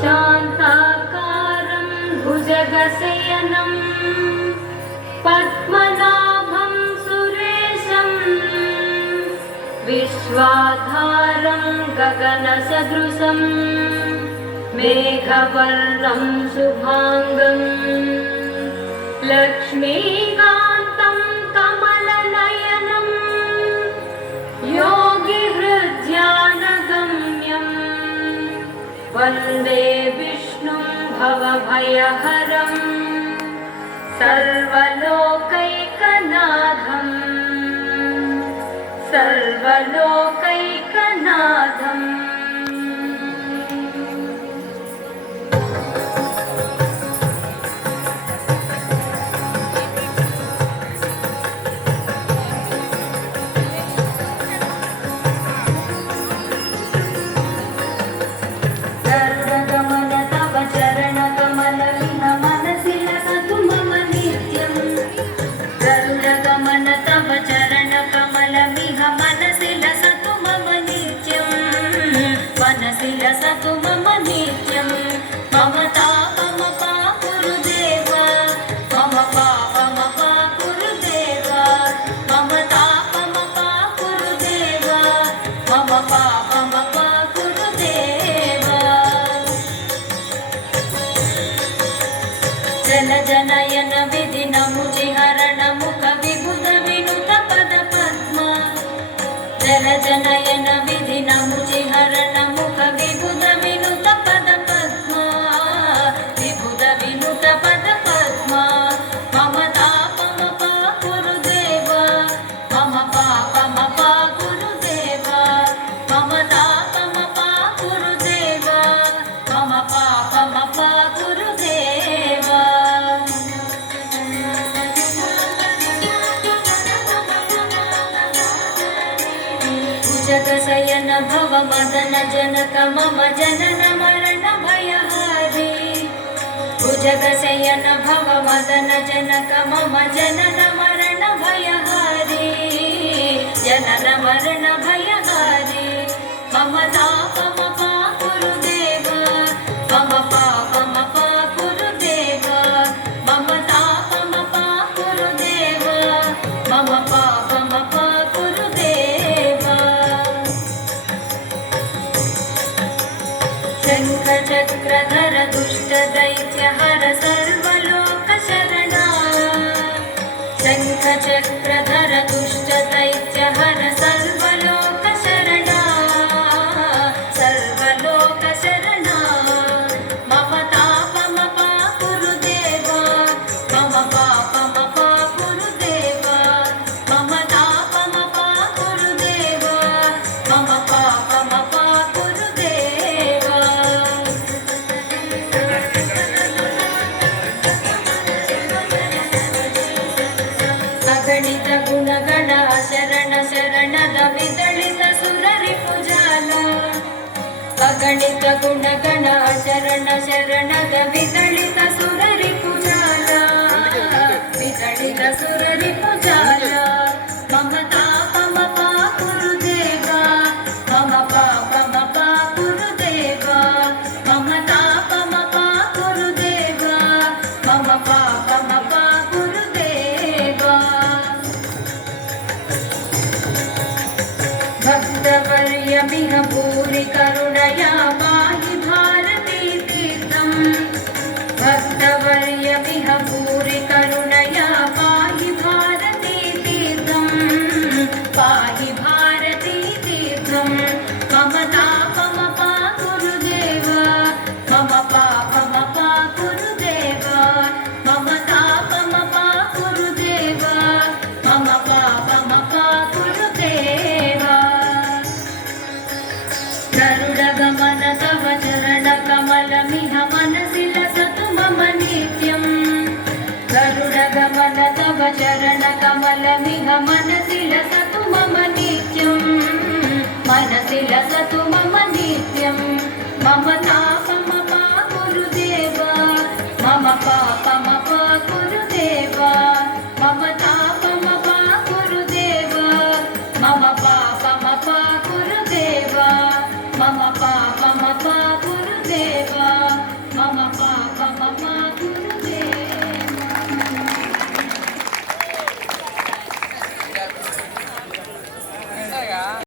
శాంతాకారం భుజగశయనం పద్మనాభం సురేశం విశ్వాధారం గగనసదృశం మేఘవర్ణం శుభాంగం లక్ష్మీకాంతం కమలనయనం योगिहृद्यानगम्यं वन्दे विष्णुं भवभयहरं सर्वलोकैकनाथं सर्वलोकैकनाथम् लसतु मम नित्यं मम तापम पाकुरुदेव मम पापम पाकुरुदेव मम तापम पाकुरुदेव मम पापम पाकुरुदेव जन जनयन विधि नमुचिहरण मुख विबुध विनुत पद पद्म जन जनयन विधि नमुचिहरण जगशयन भव मदन जनक मम जनन मरण भयहारी भुजगशयन भव मदन जनक मम जनन मरण भयहारी जनन मरण भयहारी मम तापम पाकुरुदेव मम पापम पाकुरुदेव मम तापम पाकुरुदेव मम पापम शङ्खचक्रधर दुष्टदैत्यहर सर्वलोकशरणा शङ्खचक्रधर दुष्टदैत्यहर सर्वलोकशरणा सर्वलोकशरणा मम तापम पाकुरुदेव मम पापम पाकुरुदेव मम तापम पाकुरुदेव मम पापम अगणित गुणगण शरण शरणद विदलित सुररिपुजाल अगणित गुणगण शरण शरणद विदलित सुररिपुजाल विदलित सुररिपुजाल मम तापम पाकुरुदेव मम पापम पाकुरुदेव मम तापम पाकुरुदेव मम पापम भक्तवर्यमिह भूरि करुणया पाहि भारती तीर्थम् भक्तवर्यमिह भूरि करुणया पाहि भारती तीर्थम् पाहि भारती तीर्थम् मम तापम पाकुरुदेव मम पापम पाकुरुदेव मम तापम पाकुरुदेव मम पापम पाकुरुदेव गरुडगमन तव चरणकमलमिह मनसि लसतु मम नित्यम् गरुडगमन तव चरणकमलमिह मनसि लसतु मम नित्यम् मनसि लसतु मम नित्यम् मम तापम पाकुरुदेव मम पापम पाकुरुदेव मम तापम మమ పా